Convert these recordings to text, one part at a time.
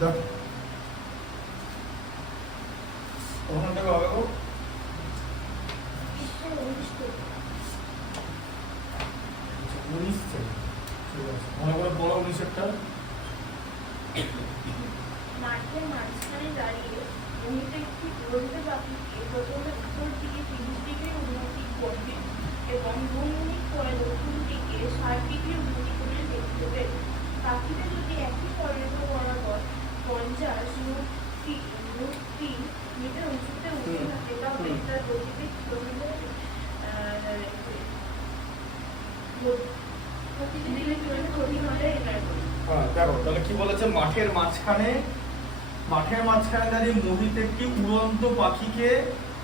দেখো ওখানটা হবে গো উনিশ থেকে ঠিক আছে মনে করে বড় 19 একটা মাঠের মাঝখানে দাঁড়িয়ে জমিতে একটি উড়ন্ত পাখিকে প্রথমে উত্তর দিকে 30 ডিগ্রি উন্নতি করবে এবং 2 মিনিট পরে দক্ষিণ দিকে 60 ডিগ্রি উন্নতি করে দেখতে পেল। পাখিটা যদি একই তরঙ্গ বরাবর 50 মিটার উঁচুতে উঠে থাকে তবে তার গতিবেগ দেখো তাহলে কি বলেছে মাঠের মাঝখানে দাঁড়িয়ে মোহিত একটি উড়ন্ত পাখিকে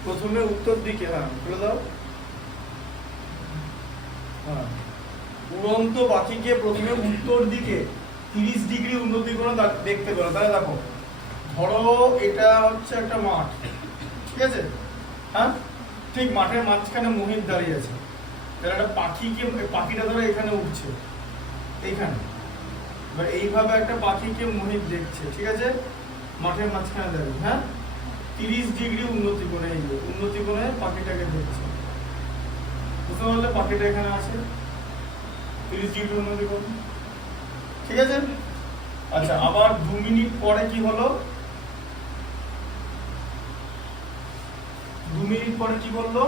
প্রথমে উত্তর দিকে বলে দাও উড়ন্ত পাখিকে প্রথমে উত্তর দিকে 30 ডিগ্রি উন্নতি করে দেখতে পেলো। তাহলে দেখো ধরো এটা হচ্ছে একটা মাঠ, ঠিক আছে, হ্যাঁ ঠিক মাঠের মাঝখানে মোহিত দাঁড়িয়ে আছে। তাহলে একটা পাখিটা ধরো এখানে উঠছে এইখানে, এবার এইভাবে একটা পাখিকে মোহিত দেখছে, ঠিক আছে, মাঠের মাঝখানে দাঁড়িয়ে, হ্যাঁ 30 ডিগ্রি উন্নতি করে পাখিটাকে দেখছে। বুঝতে পারলে পাখিটা এখানে আছে 30 ডিগ্রি উন্নতি করে, ঠিক আছে। আচ্ছা আবার 2 মিনিট পরে কি হলো, 2 মিনিট পরে কি করলো,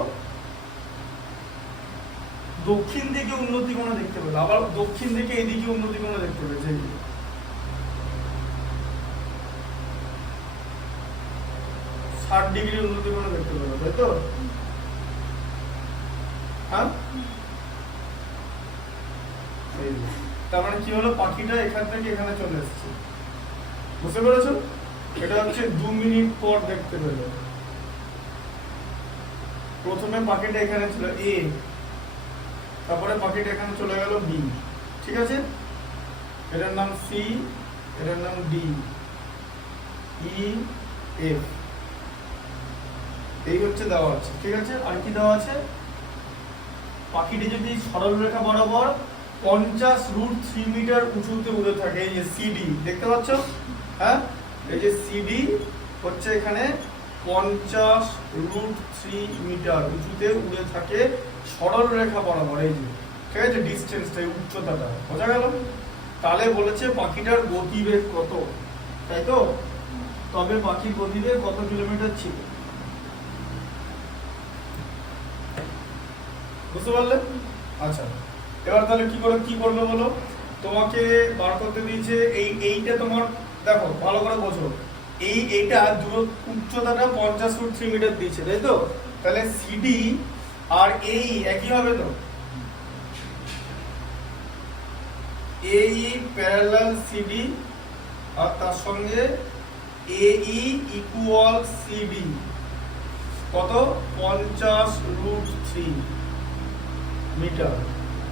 দক্ষিণ দিকে উন্নতি কোণ দেখতে পেলো। আবার দক্ষিণ দিকে এদিকে উন্নতি কোণ দেখতে পেয়েছে, 60 ডিগ্রি উন্নতি কোণ দেখতে পেলো, তাই তো? হ্যাঁ তার মানে কি হলো, পাখিটা এখান থেকে এখানে চলে এসেছে। বুঝতে পেরেছো? এটা হচ্ছে 2 মিনিট পর দেখতে পেল। প্রথমে পাখিটা এখানে ছিল এ, তারপরে পাখিটা এখানে চলে গেল বি, ঠিক আছে। এটার নাম সি, এটার নাম ডি, ই, এফ, এই হচ্ছে দেওয়া আছে, ঠিক আছে। আর কি দেওয়া আছে, পাখিটি যদি সরল রেখা বরাবর 50√3 মিটার উঁচুতে উড়ে থাকে, এই যে সিডি দেখতে পাচ্ছ, হ্যাঁ এই যে সিডি হচ্ছে এখানে 50√3 মিটার উঁচুতে উড়ে থাকে সরল রেখা বরাবর, এই যে, ঠিক আছে, ডিসটেন্সটা, উচ্চতাটা বোঝা গেল। তাহলে বলেছে পাখিটার গতিবেগ কত, তাই তো? তবে পাখির গতিবেগ কত কিলোমিটার ছিল, বুঝতে পারলে? আচ্ছা এবার তাহলে কি করবে বলো, তোমাকে বার করতে দিয়েছে এইটা তোমার, দেখো ভালো করে বোঝো, এইটা উচ্চতাটা 50√3 মিটার দিয়েছে, তাই তো? তাহলে সিডি আর এই একই হবে তো, এই প্যারালাল সিডি আর তার সঙ্গে এই ইকুয়াল সিডি কত, 50√3 মিটার,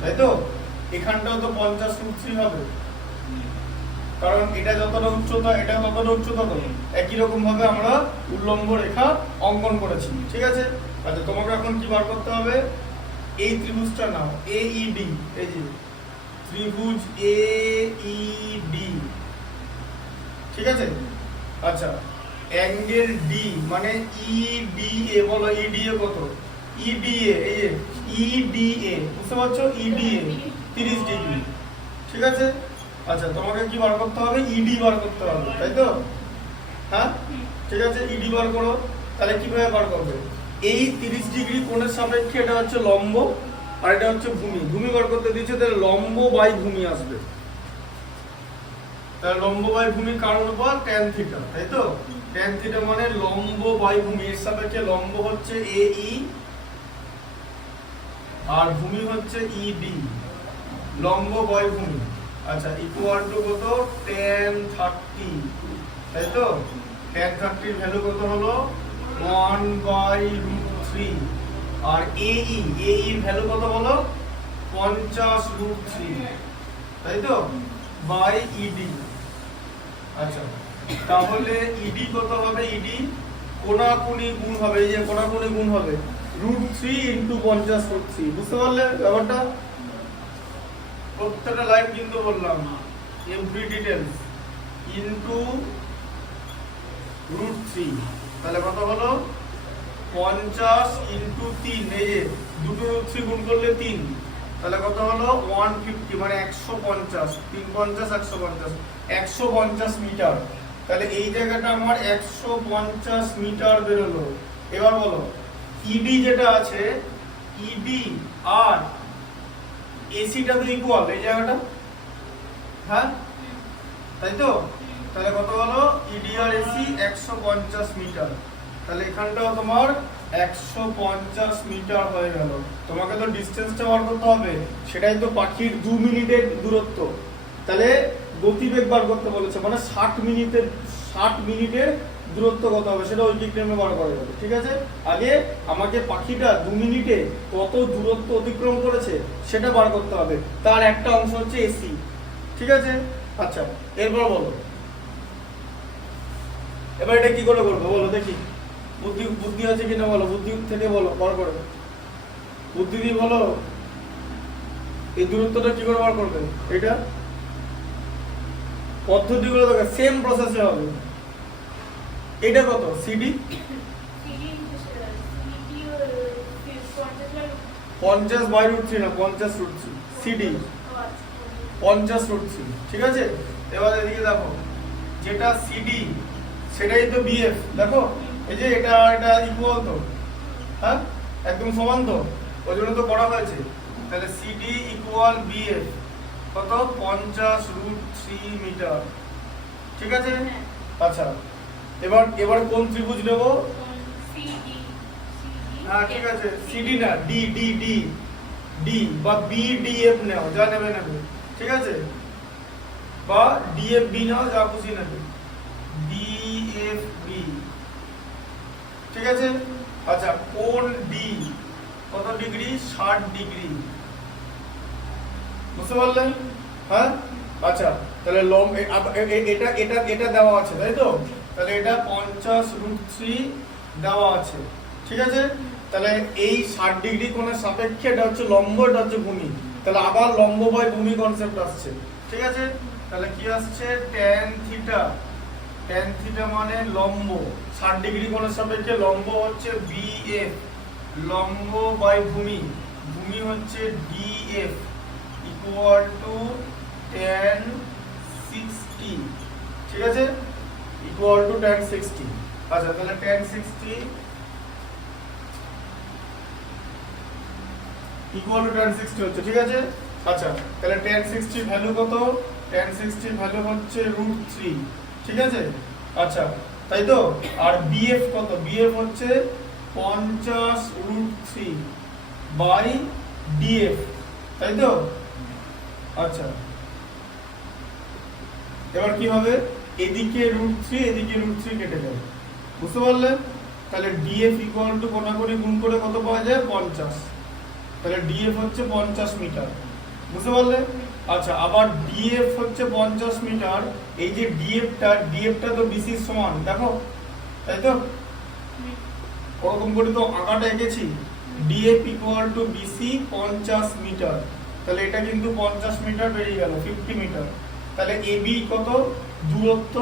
তাই তো? এখানটাও তো 50√3 হবে, কারণ এটা যতটা উচ্চতা এটা ততটা উচ্চতা, তো একই রকম ভাবে আমরা উল্লম্ব রেখা অঙ্কন করেছি, ঠিক আছে। আচ্ছা তোমাকে এখন কি বার করতে হবে, এই ত্রিভুজটা নাও এইডি, এই যে ত্রিভুজ এইডি, ঠিক আছে। আচ্ছা অ্যাঙ্গেল ডি মানে ইডিএ, বলো ইডিএ কত, ইডিএ এই যে ইডিএ, বুঝতে পারছো, ইডিএ 30 ডিগ্রি, ঠিক আছে। আচ্ছা তোমাকে কি বার করতে হবে, ইডি বার করতে হবে, তাই তো? হ্যাঁ ঠিক আছে, ইডি বার করো। তাহলে কিভাবে বার করবে, এই 30 ডিগ্রি কোণের সাপেক্ষে এটা হচ্ছে লম্ব আর এটা হচ্ছে ভূমি বার করতে দিয়েছে, তাহলে লম্ব বাই ভূমি আসবে। তাহলে লম্ব বাই ভূমি কার উপর, ট্যান থিটা, তাই তো? ট্যান থিটা মানে লম্ব বাই ভূমি, এর সাপেক্ষে লম্ব হচ্ছে এই আর ভূমি হচ্ছে ইডি, লম্ব বাই ভূমি। আচ্ছা ইকুয়াল টু কত, tan 30, তাই তো? tan 30 এর ভ্যালু কত হলো, 1/√3, আর এই এর ভ্যালু কত হলো, 50√3, তাই তো, বাই ইডি। আচ্ছা তাহলে ইডি কত হবে, ইডি কোণাকুণি গুণ হবে, এই যে কোণাকুণি গুণ হবে √3 × 50√3, বুঝতে পারলে ব্যাপারটা? প্রত্যেকটা লাইন কিন্তু বললাম এভরি ডিটেলস ইনটু √3। তাহলে কত হলো 50 ইনটু 3, এই যে দুটো √3 গুণ করলে 3, তাহলে কত হলো 150 মানে 150, 3 50 150, 150 মিটার। তাহলে এই জায়গাটা আমার 150 মিটার বেরোলো। এবার বলো ইডি যেটা আছে, ইডি আর এসিটা তো ইকুয়াল এই জায়গাটা, হ্যাঁ তাই তো? তাহলে কত হলো ইডি আর এসি 150 মিটার। তাহলে এখানটাও তোমার 150 মিটার হয়ে গেল। তোমাকে তো ডিসটেন্সটা বার করতে হবে, সেটাই তো পাখির 2 মিনিটের দূরত্ব। তাহলে গতিবেগ বার করতে বলেছে, মানে 60 মিনিটের দূরত্ব কত হবে সেটা ঐকিক নিয়মে বার করা যাবে। ঠিক আছে, আগে আমাকে পাখিটা 2 মিনিটে কত দূরত্ব অতিক্রম করেছে সেটা বার করতে হবে। তার একটা অংশ হচ্ছে এসি। ঠিক আছে, আচ্ছা এরপর বলো, এবার এটা কি করে করবো বলো দেখি। বুদ্ধি আছে কিনা বলো, বুদ্ধি থেকে বলো, বার করে বুদ্ধি দিয়ে বলো এই দূরত্বটা কি করে বার করবে। এটা পদ্ধতিগুলো দেখো সেম প্রসেসে হবে। এটা কত সিডি, 50/√3 না 50√3, সিডি 50√3। ঠিক আছে, এবার এদিকে দেখো যেটা সিডি সেটাই তো বিএফ। দেখো এই যে এটা এটা ইকুয়াল তো, হ্যাঁ একদম সমান তো, ওই জন্য তো করা হয়েছে। তাহলে সিডি ইকুয়াল বিএফ কত 50√3 মিটার। ঠিক আছে, আচ্ছা এবার কোন ত্রিভুজ নেব? হ্যাঁ ঠিক আছে, সিডি না ডি ডি ডি ডি বা বিডিএফ নাও, যা নেবে নেবে। ঠিক আছে, বা ডিএফ বি নাও, যা খুশি নেবে, ডিএফ বি। ঠিক আছে, আচ্ছা কোণ ডি কত ডিগ্রি? 60 ডিগ্রি। বুঝতে পারলেন? হ্যাঁ আচ্ছা, তাহলে এটা এটা এটা দেওয়া আছে তাই তো? তাহলে এটা 50√3 দেওয়া আছে। ঠিক আছে, তাহলে এই 60 ডিগ্রি কোণের সাপেক্ষে এটা হচ্ছে লম্ব, এটা হচ্ছে ভূমি। তাহলে আবার লম্ব বাই ভূমি কনসেপ্ট আসছে। ঠিক আছে, তাহলে কি আসছে? tan theta. tan থিটা মানে লম্ব, 60 ডিগ্রি কোণের সাপেক্ষে লম্ব হচ্ছে বিএফ, লম্ব বাই ভূমি, ভূমি হচ্ছে ডিএফ ইকুয়াল টু tan 60। ঠিক আছে, ইকুয়াল টু tan 60। আচ্ছা তাহলে tan 60 ইকুয়াল টু tan 60 হচ্ছে। ঠিক আছে, আচ্ছা তাহলে tan 60 ভ্যালু কত? tan 60 ভ্যালু হচ্ছে √3। ঠিক আছে, আচ্ছা তাই তো? আর বিএফ কত? বিএফ হচ্ছে 50√3 বাই ডিএফ, তাই তো? আচ্ছা এবার কি হবে? এদিকে √3 এদিকে √3 কেটে যাবে। বুঝতে পারলেন? তাহলে ডিএফ ইকুয়াল টু কোণাকুণি গুণ করে কত পাওয়া যায়? 50। তাহলে ডিএফ হচ্ছে 50 মিটার। বুঝতে পারলে? আচ্ছা আবার ডিএফ হচ্ছে 50 মিটার। এই যে ডিএফটা তো বিসির সমান, দেখো তাই তো? ওরকম করে তো আঁকাটা এঁকেছি। DF equal to BC 50 metre. তাহলে এটা কিন্তু 50 মিটার বেরিয়ে গেল, 50 মিটার। তাহলে এবি কত দূরত্ব?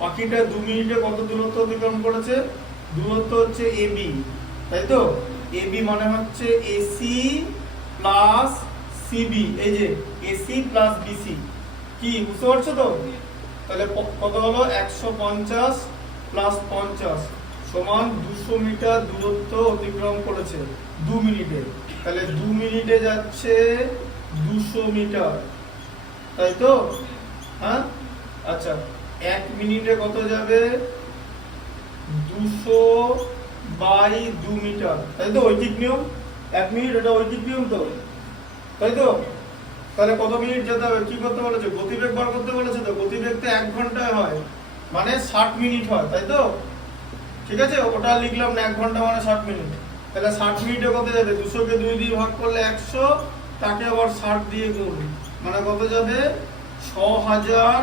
পাখিটা 2 মিনিটে কত দূরত্ব অতিক্রম করেছে? দূরত্ব হচ্ছে এবি, তাই তো? এবি মানে হচ্ছে এসি প্লাস সিবি, এই যে এসি প্লাস বিসি। কি বুঝতে পারছো তো? তাহলে কত হলো? 150 প্লাস 50 সমান 200 মিটার দূরত্ব অতিক্রম করেছে 2 মিনিটে। তাহলে 2 মিনিটে যাচ্ছে 200 মিটার, তাই তো? হ্যাঁ আচ্ছা 1 মিনিটে কত যাবে? 200/2 মিটার, তাই তো? ঐকিক নিয়ম 1 মিনিট, এটা ঐকিক নিয়ম তো, তাই তো? তাহলে কত মিনিট যেতে হবে? কি করতে বলেছে? গতিবেগ বার করতে বলেছে তো। গতিবেগ তো 1 ঘন্টায় হয়, মানে 60 মিনিট হয়, তাই তো? ঠিক আছে, ওটা লিখলাম না, 1 ঘন্টা মানে 60 মিনিট। তাহলে 60 মিনিটে কত যাবে? 200 কে 2 দিয়ে ভাগ করলে 100, তাকে আবার 60 দিয়ে গুণ, মানে কত যাবে? 6000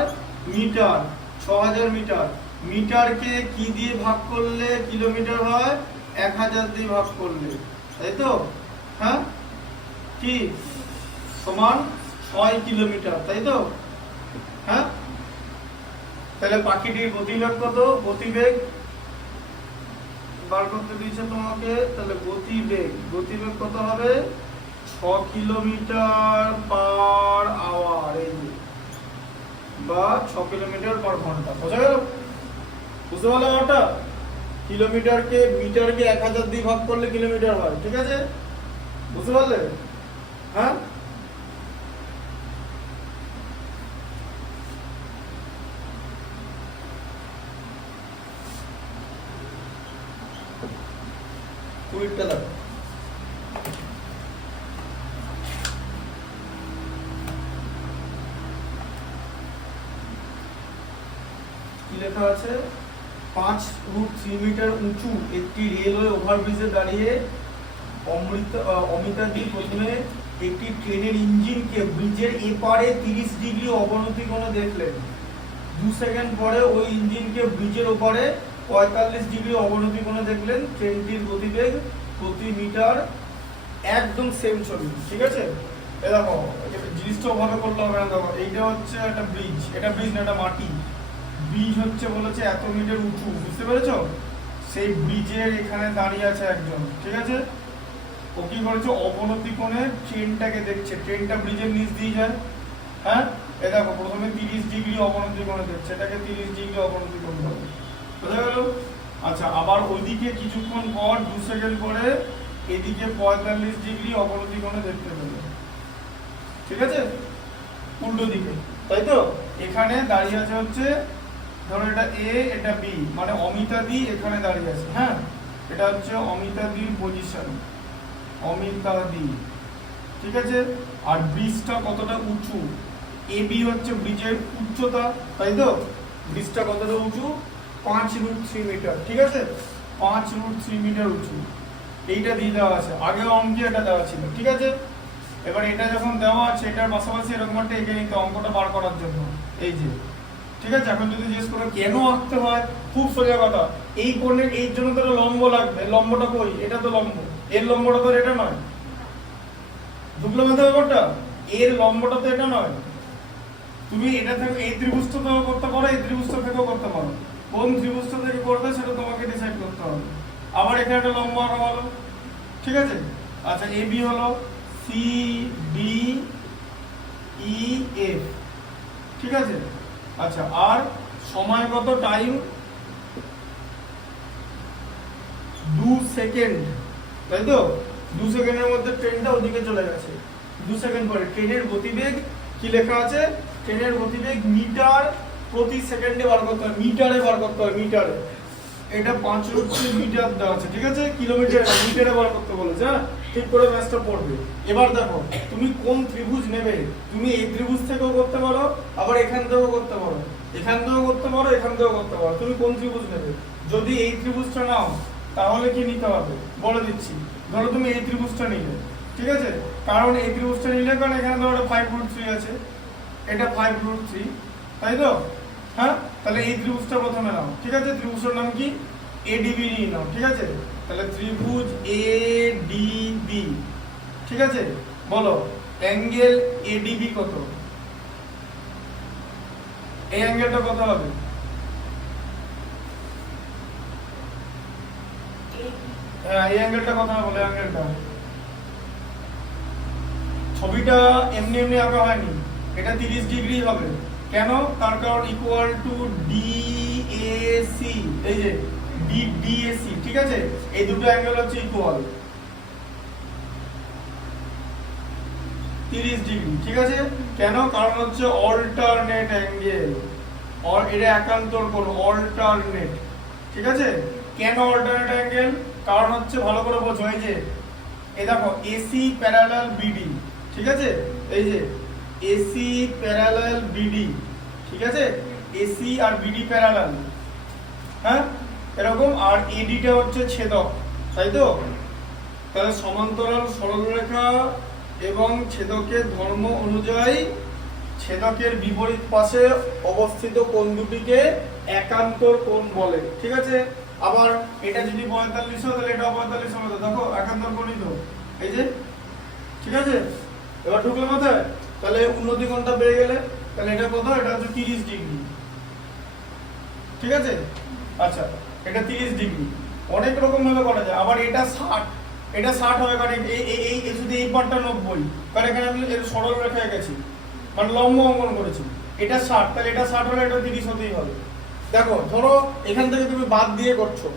মিটার। 6000 মিটার। মিটারকে কি দিয়ে ভাগ করলে কিলোমিটার হয়? 1000 দিয়ে ভাগ করলে, তাই তো? হ্যাঁ কি সমান 6 কিলোমিটার, তাই তো? হ্যাঁ তাহলে পাখিটির গতিবেগ কত? গতিবেগ বার করতে দিয়েছে তোমাকে, তাহলে গতিবেগ কত হবে? 6 কিলোমিটার পার আওয়ার, এই যে, বা 6 কিলোমিটার পার ঘন্টা। বোঝা গেল? বুঝতে পারলে ওটা? মিটারকে 1000 দিয়ে ভাগ করলে কিলোমিটার হয়, ঠিক আছে? বুঝতে পারলে? হ্যাঁ, কুড়িটা দেখো। কি লেখা আছে? 5√3 মিটার উঁচু একটি রেলওয়ে ওভারব্রিজে দাঁড়িয়ে অমিতাদি প্রথমে একটি ট্রেনের ইঞ্জিনকে ব্রিজের এপারে 30 ডিগ্রি অবনতি কোণে দেখলেন। 2 সেকেন্ড পরে ওই ইঞ্জিনকে ব্রিজের ওপারে 45 ডিগ্রি অবনতি কোণে দেখলেন। ট্রেনটির গতিবেগ প্রতি মিটার, একদম সেম ছবি, ঠিক আছে? এ দেখো, জিনিসটা ওভাবে করলে হবে না। দেখো, এইটা হচ্ছে একটা ব্রিজ, এটা ব্রিজ না, এটা মাটি। ব্রিজ হচ্ছে বলেছে এত মিটার উঁচু, বুঝতে পেরেছো? সেই ব্রিজের এখানে দাঁড়িয়ে আছে একজন, ঠিক আছে? ও কি করেছে? অবনতি কোণে ট্রেনটাকে দেখছে। ট্রেনটা ব্রিজের নিচ দিয়ে যায়, হ্যাঁ? এ দেখো, প্রথমে 30 ডিগ্রি অবনতি কোণে দেখছে, এটাকে 30 ডিগ্রি অবনতি করতে হবে। বুঝা গেল? আচ্ছা, আবার ওইদিকে কিছুক্ষণ পর 2 সেকেন্ড পরে এদিকে 45 ডিগ্রি অবনতি কোণে দেখতে পেল, ঠিক আছে? উল্টো দিকে, তাই তো? এখানে দাঁড়িয়ে আছে হচ্ছে, ধরো এটা এ, এটা বি, মানে অমিতাদি এখানে দাঁড়িয়ে আছে, হ্যাঁ? এটা হচ্ছে অমিতাদির পজিশন, অমিতাদি, ঠিক আছে? আর ব্রিজটা কতটা উঁচু? এ বি হচ্ছে ব্রিজের উচ্চতা, তাই তো? ব্রিজটা কতটা উঁচু? 5√3 মিটার, ঠিক আছে? 5√3 মিটার উঁচু। এইটা দিয়ে দেওয়া আছে, আগে অঙ্কে এটা দেওয়া ছিল, ঠিক আছে? এবার এটা যখন দেওয়া আছে, এটার পাশাপাশি এরকম একটা এঁকে নিতে, অঙ্কটা বার করার জন্য, এই যে, ঠিক আছে? এখন যদি জিজ্ঞেস করো কেন আঁকতে হয়, খুব সোজা কথা। এই কোণের এই জন্য তো লম্ব লাগবে, লম্বটা কই? এটা তো লম্ব, এর লম্বটা তো এটা নয়। ঢুকলো মাথায় ব্যাপারটা? এর লম্বটা তো এটা নয়। তুমি এটা থেকে এই ত্রিভুজটা থেকেও করতে পারো, এই ত্রিভুজটা থেকেও করতে পারো। কোন ত্রিভুজটা থেকে করবে সেটা তোমাকে ডিসাইড করতে হবে। আবার এখানে একটা লম্ব আঁকা হলো, ঠিক আছে? আচ্ছা, এ বি হলো সি ডি ই এফ, ঠিক আছে? আচ্ছা, আর সময়গত টাইম 2 সেকেন্ড, তাই তো? 2 সেকেন্ডের মধ্যে ট্রেনটা ওদিকে চলে গেছে। 2 সেকেন্ড পরে ট্রেনের গতিবেগ কি লেখা আছে? ট্রেনের গতিবেগ মিটার প্রতি সেকেন্ডে বার করতে হয়, মিটারে বার করতে হয়, মিটারে। এটা 5√3 মিটার দেওয়া আছে, ঠিক আছে? কিলোমিটারে, মিটারে বার করতে বলেছে, হ্যাঁ? ঠিক করে ম্যাথটা পড়বে। এবার দেখো, তুমি কোন ত্রিভুজ নেবে? তুমি এই ত্রিভুজ থেকেও করতে পারো, আবার এখান থেকেও করতে পারো, এখান থেকেও করতে পারো, এখান থেকেও করতে পারো। তুমি কোন ত্রিভুজ নেবে? যদি এই ত্রিভুজটা নাও, তাহলে কি নিতে হবে বলে দিচ্ছি। ধরো তুমি এই ত্রিভুজটা নিলে, ঠিক আছে? কারণ এই ত্রিভুজটা নিলে, কারণ এখানে ধরো 5√3 আছে, এটা 5√3, তাই তো? হ্যাঁ, তাহলে এই ত্রিভুজটা প্রথমে নাও, ঠিক আছে? ত্রিভুজটার নাম কি? এডিবি নিয়ে নাও, ঠিক আছে? তাহলে ত্রিভুজ এডিবি, ঠিক আছে? বলো, অ্যাঙ্গেল এডিবি কত? এই অ্যাঙ্গেলটা কত হবে? হ্যাঁ, এই অ্যাঙ্গেলটা কত হবে? বলে অ্যাঙ্গেলটা, ছবিটা এমনি এমনি আঁকা হয়নি, এটা 30 ডিগ্রি হবে। কেন? তার কারণ ইকুয়াল টু ডিএসি, এই যে ডিএসি, ঠিক আছে? এই দুটো অ্যাঙ্গেল হচ্ছে ইকুয়াল 30 ডিগ্রি, ঠিক আছে? কেন? কারণ হচ্ছে অল্টারনেট অ্যাঙ্গেল, এটা একান্তর কোণ, অল্টারনেট, ঠিক আছে? কেন অল্টারনেট অ্যাঙ্গেল? কারণ হচ্ছে, ভালো করে বোঝো, এই যে, এই দেখো, এসি প্যারালাল বিডি, ঠিক আছে? এই যে এসি প্যারালাল বিডি, ঠিক আছে? এসি আর বিডি প্যারালাল, হ্যাঁ, এরকম। আর এডিটা হচ্ছে ছেদক, তাই তো? তাহলে সমান্তরাল সরলরেখা এবং ছেদকের ধর্ম অনুযায়ী ছেদকের বিপরীত পাশে অবস্থিত কোণ দুটিকে একান্তর কোণ বলে, ঠিক আছে? আবার এটা যদি 45 হয়, তাহলে এটা 45 হবে, দেখো একান্তর কোণই তো, এই যে, ঠিক আছে? এবার ঢুকলো মাথায়? তাহলে উন্নতি কোণটা বেড়ে গেলে, তাহলে এটা কত? এটা হচ্ছে 30 ডিগ্রি, ঠিক আছে? আচ্ছা, এটা 30 ডিগ্রি। অনেক রকম ভাবে করা যায়। আবার এটা 60, এটা 60 হবে কারণ এই শুধু এই পার্টটা 90, কারণ এখানে আমি এর সরল রেখায় গেছি, মানে লম্ব অঙ্কন করেছি। এটা 60, তাহলে এটা 60 হলে এটা 30 হতেই হবে। দেখো, ধরো এখান থেকে তুমি বাদ দিয়ে করছো,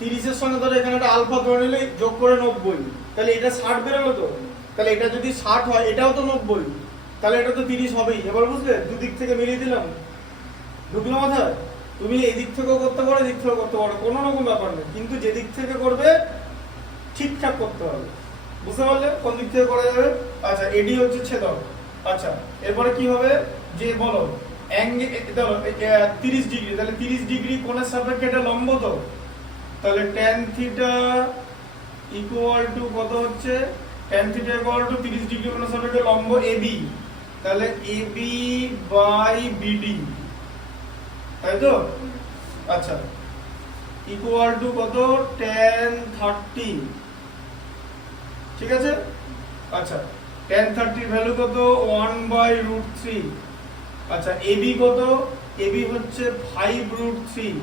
30 এর সঙ্গে ধরো এখানে একটা আলফা ধরে নিলে যোগ করে 90, তাহলে এটা 60 বেরোলো তো। তাহলে এটা যদি 60 হয়, এটাও তো 90, তাহলে এটা তো 30 হবেই। এবার বুঝলে, দুদিক থেকে মিলিয়ে দিলাম, ঢুকলো মাথায়? তুমি এদিক থেকেও করতে পারো, এদিক থেকেও করতে পারো, কোনো রকম ব্যাপার নেই, কিন্তু যেদিক থেকে করবে ঠিকঠাক করতে হবে। বুঝতে পারলে কোন দিক থেকে করা যাবে? আচ্ছা, এডি হচ্ছে ছেদক। আচ্ছা, এরপরে কি হবে যে বলো, অ্যাঙ্গেল ধরো 30 ডিগ্রি, তাহলে 30 ডিগ্রি কোণের সাপেক্ষে এটা লম্ব তো, তাহলে tan থিটা ইকুয়াল টু কত হচ্ছে? tan theta equal to 30 degree কোণের সাপেক্ষে লম্ব AB, তাহলে AB বাই BD, তাই তো? আচ্ছা, ইকুয়াল টু কত? tan 30, ঠিক আছে? আচ্ছা, tan 30 এর ভ্যালু কত? 1/√3। আচ্ছা, AB কত? AB হচ্ছে 5√3,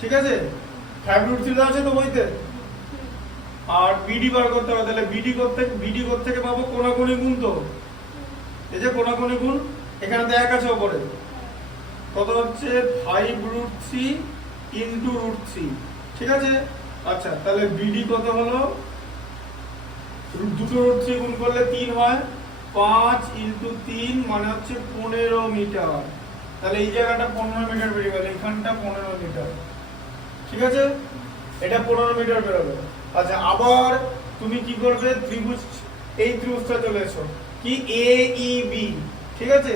ঠিক আছে? 5√3 আছে তো বইতে। আর BD বার করতে হবে, তাহলে BD করতে থেকে পাবো কোণাকুণি গুণ তো, এই যে কোণাকুণি গুণ, এখানে তো 1 আছে উপরে, কত হচ্ছে? 5√3 ইনটু √3, ঠিক আছে? আচ্ছা, তাহলে BD কত হলো? দুটো √3 গুণ করলে 3 হয়, 5 ইনটু 3 মানে হচ্ছে 15 মিটার। তাহলে এই জায়গাটা 15 মিটার বেরিয়ে গেল, এখানটা 15 মিটার, ঠিক আছে? এটা 15 মিটার বেরোবে। আচ্ছা, আবার তুমি কি করবে? ত্রিভুজ, এই ত্রিভুজটা চলে এসো, কি AEB, ঠিক আছে?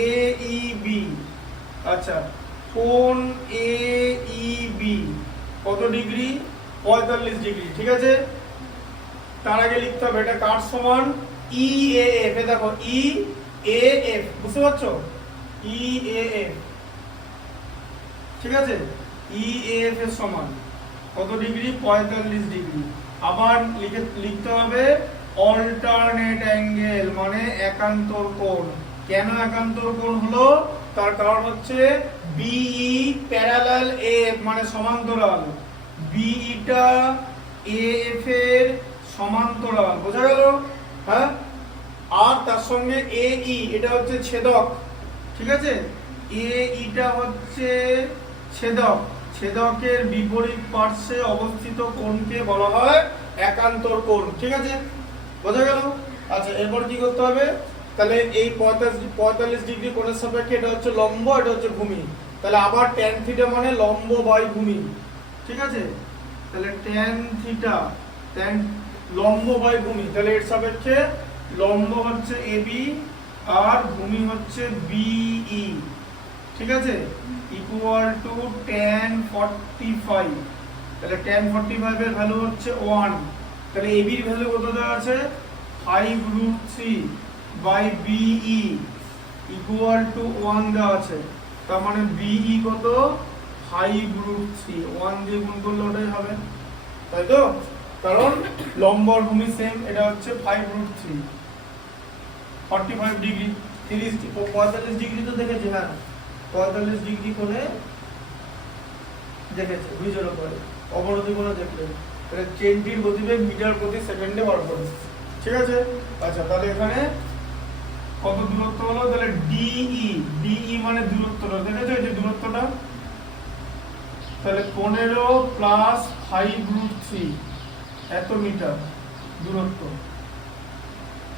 AEB, আচ্ছা, কোণ AEB কত ডিগ্রি? 45 ডিগ্রি, ঠিক আছে? তার আগে লিখতে হবে এটা কার সমান? EAF। এ দেখো, EAF, বুঝতে পারছো? EAF, ঠিক আছে? EAF এর সমান কত ডিগ্রি? 45 ডিগ্রি। আবার লিখতে হবে অল্টারনেট অ্যাঙ্গেল, মানে একান্তর কোণ। কেন একান্তর কোণ হলো? তার কারণ হচ্ছে BE প্যারালাল AF, মানে সমান্তরাল। BE টা AF এর সমান্তরাল, বোঝা গেল? হ্যাঁ। আর তার সঙ্গে AE, এটা হচ্ছে ছেদক, ঠিক আছে? AE টা হচ্ছে ছেদক, ছেদকের বিপরীত পার্শ্বে অবস্থিত কোণকে বলা হয় একান্তর কোণ, ঠিক আছে? বোঝা গেল? আচ্ছা, এরপর কি করতে হবে? তাহলে এই 45 ডিগ্রি কোণের সাপেক্ষে এটা হচ্ছে লম্ব, এটা হচ্ছে ভূমি, তাহলে আবার tan থিটা মানে লম্ব বাই ভূমি, ঠিক আছে? তাহলে tan থিটা, tan লম্ব বাই ভূমি, তাহলে এর সাপেক্ষে লম্ব হচ্ছে AB আর ভূমি হচ্ছে BE, ঠিক আছে? ইকুয়াল টু tan 45, তাহলে tan 45 এর ভ্যালু হচ্ছে 1, তাহলে AB এর ভ্যালু কত দেওয়া আছে? 5√3 বাই BE ইকুয়াল টু 1 দেওয়া আছে, তার মানে BE কত? 5√3, 1 দিয়ে গুণ করলে ওটাই হবে, তাই তো? কারণ লম্ব আর ভূমি সেম, এটা হচ্ছে 5√3, 45 ডিগ্রি, 45 ডিগ্রি তো দেখেছি, হ্যাঁ 45 ডিগ্রি করে দেখেছে ব্রিজের উপরে, অবনতি কোণে দেখলে তাহলে ট্রেনটির গতিবেগ মিটার প্রতি সেকেন্ডে বার করে, ঠিক আছে? আচ্ছা, তাহলে এখানে কত দূরত্ব হলো? তাহলে DE মানে দূরত্বটা, দেখেছো এই যে দূরত্বটা, তাহলে 15 প্লাস 5√3 এত মিটার দূরত্ব,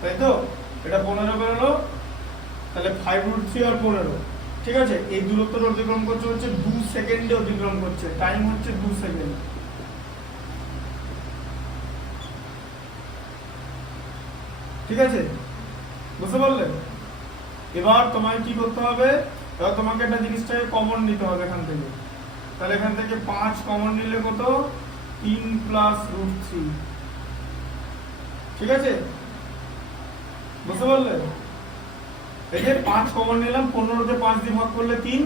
তাই তো? এটা 15 বেরোলো, তাহলে 5√3 আর 15, ঠিক আছে? এই দূরত্বটা অতিক্রম করছে হচ্ছে 2 সেকেন্ডে অতিক্রম করছে, টাইম হচ্ছে 2 সেকেন্ড, ঠিক আছে? বুঝতে পারলে? এবার তোমায় কি করতে হবে? এবার তোমাকে একটা জিনিসটাকে কমন নিতে হবে এখান থেকে, তাহলে এখান থেকে 5 কমন নিলে কত? 3 প্লাস √3, ঠিক আছে? বুঝতে পারলে? এই যে 5 কমন নিলাম, 15 কে 5 দিয়ে ভাগ করলে 3,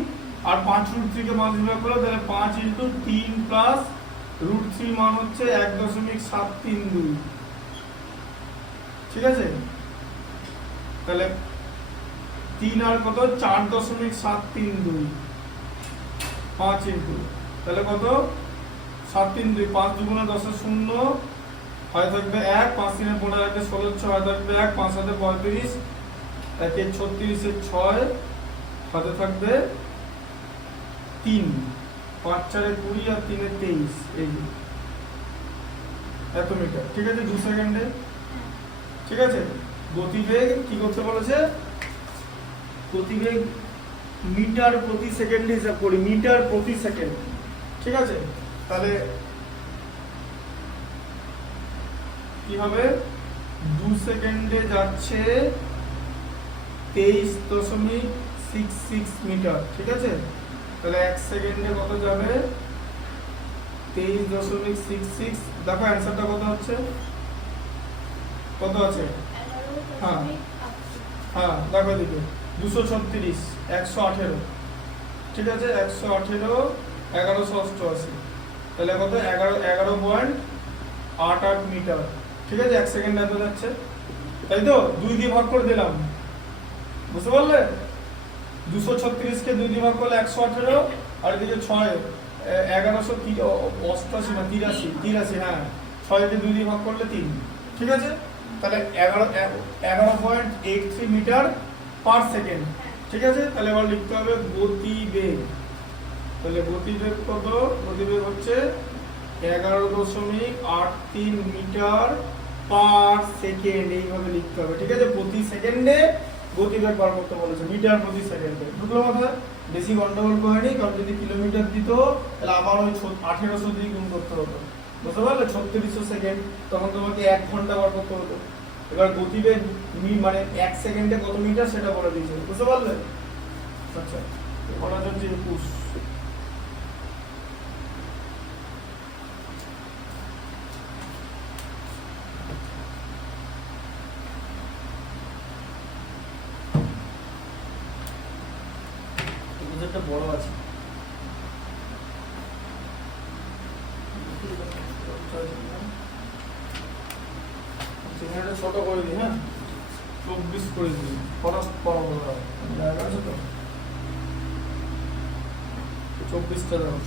আর 5√3 কে 5 দিয়ে ভাগ করলে তাহলে 5 ইনটু 3 প্লাস √3 মান হচ্ছে 1.732, ঠিক আছে? তাহলে 3 আর কত? 4.732, 5 ইন্টু তাহলে কত 7 3 2 5 2 10 0 হয় থাকবে 1 5 3 15 রাখবে 16 6 হয় থাকবে 1 5 7 35 1 36 6 হাতে থাকবে 3 5 4 20 আর 3 23 এই যে এত মিটার ঠিক আছে 2 সেকেন্ডে ঠিক আছে গতিবেগ কি করতে বলেছে গতিবেগ মিটার প্রতি সেকেন্ডে হিসাব করি মিটার প্রতি সেকেন্ড ঠিক আছে তাহলে কি হবে 2 সেকেন্ডে যাচ্ছে 23.66 মিটার ঠিক আছে তাহলে 1 সেকেন্ডে কত যাবে 23.66 দেখো অ্যানসারটা কত হচ্ছে কত আছে হ্যাঁ হ্যাঁ দেখো দিকে 236 118 ঠিক আছে 118 1188 তাহলে কত 11.88 মিটার ঠিক আছে 1 সেকেন্ড এত যাচ্ছে তাই তো 2 দিয়ে ভাগ করে দিলাম বুঝতে পারলে 236 কে 2 দিয়ে ভাগ করলে 118 আর এদিকে 6 1188 না 83 হ্যাঁ 6 কে 2 দিয়ে ভাগ করলে 3 ঠিক আছে তাহলে 11.83 মিটার পার সেকেন্ড ঠিক আছে তাহলে এবার লিখতে হবে গতিবেগ তাহলে গতিবেগ কত গতিবেগ হচ্ছে 11.83 মিটার পার সেকেন্ড এইভাবে লিখতে হবে ঠিক আছে প্রতি সেকেন্ডে গতিবেগ বার করতে বলেছে মিটার প্রতি সেকেন্ডে বুঝলো কথা বেশি গন্ডগোল করেনি কারণ যদি কিলোমিটার দিত তাহলে আবার ওই 1800 দিয়ে গুণ করতে হতো বুঝতে পারলে 3600 সেকেন্ড তখন তোমাকে 1 ঘন্টা বার করতে হতো এবার গতিবেগ মানে 1 সেকেন্ডে কত মিটার সেটা বলে দিয়েছে বুঝতে পারলে আচ্ছা করা যাচ্ছে 21 একটা বড় আছে ছোট করে দিই হ্যাঁ 24 করে দিই খরচ বড় জায়গা আছে তো 24টা দেখো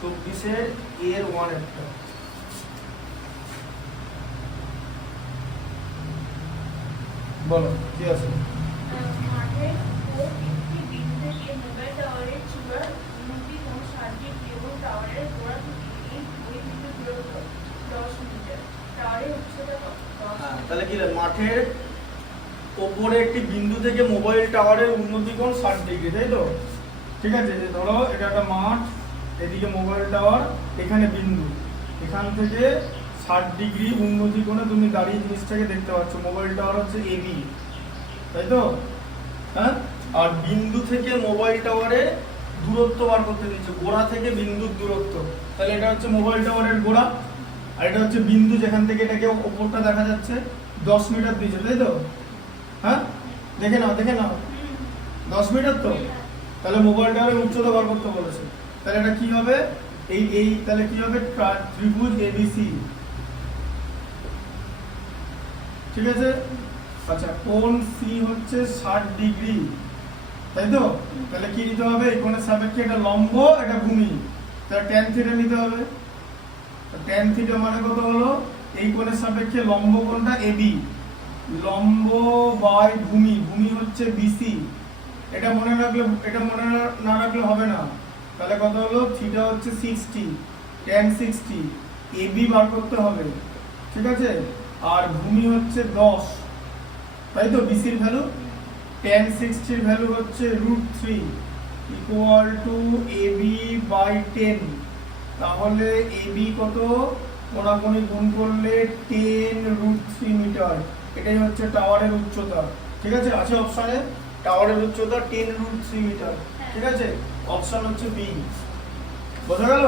24 এর 1 একটা বলো কি আছে মাঠের উপর একটি বিন্দু থেকে মোবাইল টাওয়ারের চূড়ার উন্নতি কোণ 60 ডিগ্রি এবং টাওয়ারের গোড়া থেকে এই বিন্দুর দূরত্ব 10 মিটার টাওয়ারের উচ্চতা 10 তাহলে কি মাঠের উপরে একটি বিন্দু থেকে মোবাইল টাওয়ারের উন্নতি কোণ 60 ডিগ্রি তাই তো ঠিক আছে ধরো এটা একটা মাঠ এদিকে মোবাইল টাওয়ার এখানে বিন্দু এখান থেকে 60 ডিগ্রি উন্নতি কোণে তুমি দাঁড়িয়ে জিনিসটাকে দেখতে পাচ্ছ মোবাইল টাওয়ার হচ্ছে এবি তাই তো হ্যাঁ আর বিন্দু থেকে মোবাইল টাওয়ারে দূরত্ব বার করতে দিচ্ছে গোড়া থেকে বিন্দুর দূরত্ব তাহলে এটা হচ্ছে মোবাইল টাওয়ারের গোড়া আর এটা হচ্ছে বিন্দু যেখান থেকে এটাকে উপরটা দেখা যাচ্ছে 10 মিটার দিয়েছে তাই তো হ্যাঁ দেখে নাও 10 মিটার তো তাহলে মোবাইল টাওয়ারের উচ্চতা বার করতে বলেছে তাহলে এটা কি হবে এই তাহলে কি হবে ত্রিভুজ এবিসি ঠিক আছে আচ্ছা কোণ সি হচ্ছে 60 ডিগ্রি তাই তো তাহলে কি নিতে হবে এই কোণের সাপেক্ষে এটা লম্ব এটা ভূমি তাহলে tan থিটা নিতে হবে tan থিটা মানে কত হলো এই কোণের সাপেক্ষে লম্ব কোণটা এবি লম্ব বাই ভূমি ভূমি হচ্ছে বিসি এটা মনে না রাখলে হবে না তাহলে কত হলো থিটা হচ্ছে 60 tan 60 এবি বার করতে হবে ঠিক আছে আর ভূমি হচ্ছে 10 তাই তো বিসির ভ্যালু tan 60 এর ভ্যালু হচ্ছে √3 ইকুয়াল টু এবি বাই 10 তাহলে এবি কত কোণাকোণি গুণ করলে 10√3 মিটার এটাই হচ্ছে টাওয়ারের উচ্চতা ঠিক আছে আছে অপশনে টাওয়ারের উচ্চতা 10√3 মিটার ঠিক আছে অপশন হচ্ছে বি বোঝা গেল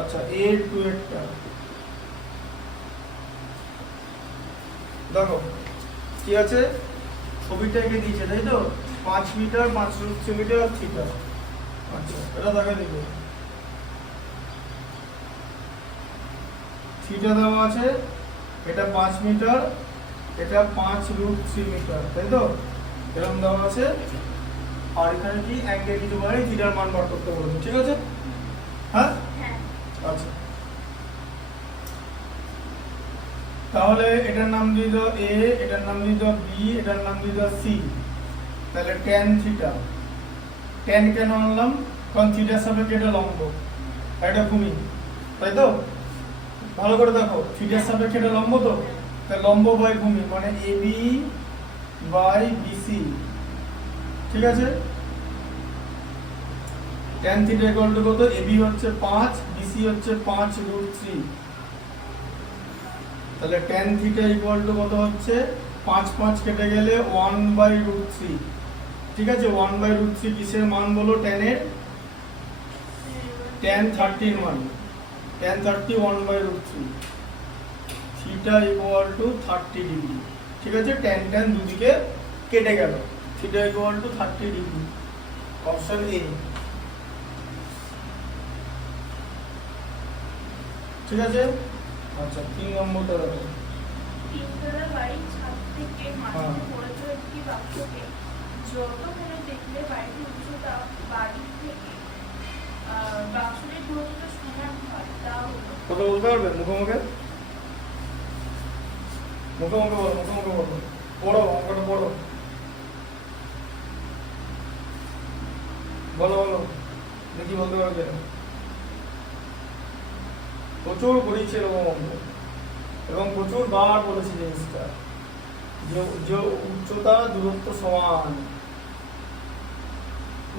আচ্ছা এর টু এরটা দেখো কি আছে ছবিটা এঁকে দিয়েছে তাই তো 5 মিটার 5 মিটার থিটা আচ্ছা এটা দেখা দিবে থিটা দেওয়া আছে এটা 5 মিটার এটা 5√3 মিটার, তাই তো? এরকম দেওয়া আছে। আর এখানে কি অ্যাঙ্গেল কিছু বলে থিটার মান বার করতে বলেছে, ঠিক আছে? হ্যাঁ, হ্যাঁ আচ্ছা। তাহলে এটার নাম দিয়ে দাও এ, এটার নাম দিয়ে দাও বি, এটার নাম দিয়ে দাও সি। তাহলে tan থিটা, tan কেন আনলাম? কারণ থিটার সাপেক্ষে এটা লম্ব, এটা ভূমি, তাই তো? ভালো করে দেখো, থিটার সাপেক্ষে এটা লম্ব তো, তাহলে লম্ব বাই ভূমি মানে এবি বাই বিসি, ঠিক আছে? tan থিটা ইকুয়াল টু কত? এবি হচ্ছে 5, বিসি হচ্ছে 5√3। তাহলে tan থিটা ইকুয়াল টু কত হচ্ছে? 5 5 কেটে গেলে 1/√3, ঠিক আছে? 1/√3 কিসের মান বলো? tan এর, tan 30 এর মান, tan 30 1/√3, theta equal to 30 degree, ঠিক আছে? tan tan দুদিকে কেটে গেল, theta equal to 30 degree, option A, ঠিক আছে? আচ্ছা, 3 নম্বরটা দেখো। তিনতলা বাড়ির ছাদ থেকে মাটিতে পড়ে যাওয়া একটি বাক্সকে যত কোণে দেখলে বাড়িটির উচ্চতা বাড়ির থেকে বাক্সটির দূরত্ব সমান হয় তা হলো। কত বলতে পারবে? মুখোমুখি মুখোমুখি বলো, মুখোমুখি বলো, পড়ো অঙ্কটা পড়ো, বলো বলো দেখি বলতে পারবে। প্রচুর করেছি এরকম অঙ্ক এবং প্রচুর বার বলেছি জিনিসটা, যে উচ্চতা দূরত্ব সমান,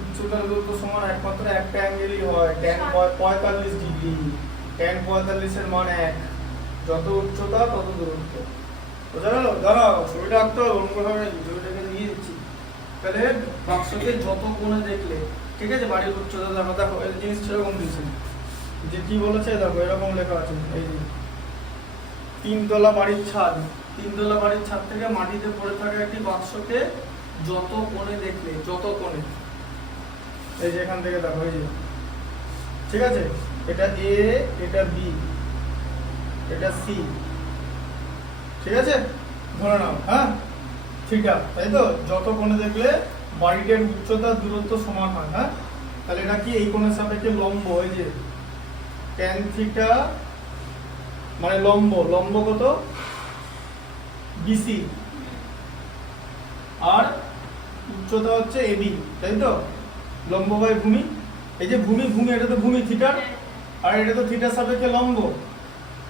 উচ্চতা দূরত্ব সমান একমাত্র একটা অ্যাঙ্গেলই হয়, tan 45 ডিগ্রি, tan 45 এর মান 1, যত উচ্চতা তত দূরত্ব। বোঝা গেল? দাঁড়াও, ছবিটা আঁকতে হবে, অন্য কোথাও নেই, ছবিটাকে নিয়ে দিচ্ছি। তাহলে বাক্সকে যত কোণে দেখলে, ঠিক আছে? বাড়ির উচ্চতা দেখো, দেখো এই জিনিস সেরকম দিয়েছে, যে কি বলেছে দেখো, এরকম লেখা আছে, এই যে 3 তলা বাড়ির ছাদ, 3 তলা বাড়ির ছাদ থেকে মাটিতে পড়ে থাকা একটি বাক্সকে যত কোণে দেখলে, যত কোণে, এই যে এখান থেকে দেখো, এই যে, ঠিক আছে? এটা এ, এটা বি, এটা সি, ঠিক আছে? ধরে নাও, হ্যাঁ, থিটা, তাই তো? যত কোণে দেখলে বাড়িটার উচ্চতা দূরত্ব সমান হয়, হ্যাঁ? তাহলে এটা কি এই কোণের সাপেক্ষে লম্ব, এই যে tan থিটা মানে লম্ব, লম্ব কত? বিসি, আর উচ্চতা হচ্ছে এবি, তাই তো? লম্ব বাই ভূমি, এই যে ভূমি, ভূমি এটা তো ভূমি থিটা, আর এটা তো থিটার সাপেক্ষে লম্ব,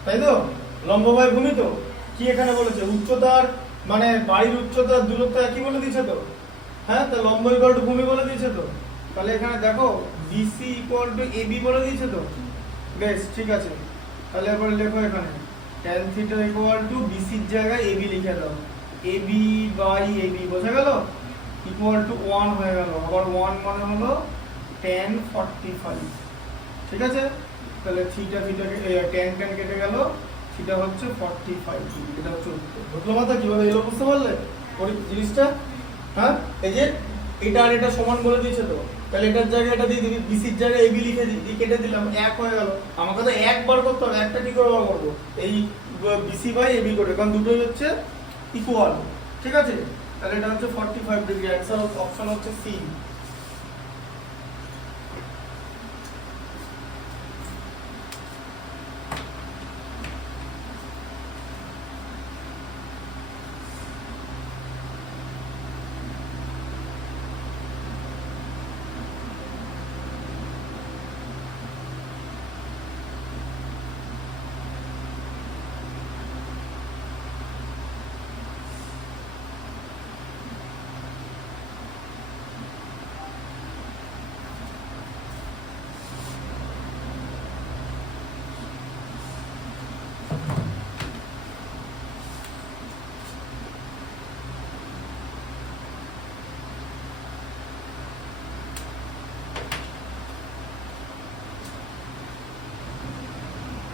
তাই তো? লম্ব বাই ভূমি, তো কি এখানে বলেছে? উচ্চতার মানে বাড়ির উচ্চতার দূরত্ব একই বলে দিয়েছে তো, হ্যাঁ? তো লম্ব ইকুয়াল টু ভূমি বলে দিয়েছে তো, তাহলে এখানে দেখো বিসি ইকুয়াল টু এবি বলে দিয়েছে তো, বেশ, ঠিক আছে? তাহলে এবার লেখো এখানে tan থিটা ইকুয়াল টু বিসির জায়গায় এবি লিখে দাও, এবি বাই এবি, বোঝা গেল? ইকুয়াল টু 1 হয়ে গেল, আবার 1 মানে হলো tan 45, ঠিক আছে? তাহলে থিটা থিটাকে tan tan কেটে গেল, থিটা হচ্ছে 45 ডিগ্রি, এটা হচ্ছে উত্তর। বুঝলো মাথা কিভাবে এলো? বুঝতে পারলে জিনিসটা? হ্যাঁ, এই যে এটা আর এটা সমান বলে দিয়েছে তো, তাহলে এটার জায়গায় এটা দিয়ে দিবি, বিসির জায়গায় এবি লিখে দিই, কেটে দিলাম, 1 হয়ে গেল। আমাকে তো একবার করতে হবে, একটা কি করে বার করবো? এই বিসি বাই এবি করে, কারণ দুটোই হচ্ছে ইকুয়াল, ঠিক আছে? তাহলে এটা হচ্ছে 45 ডিগ্রি, অ্যান্সার অপশন হচ্ছে সি।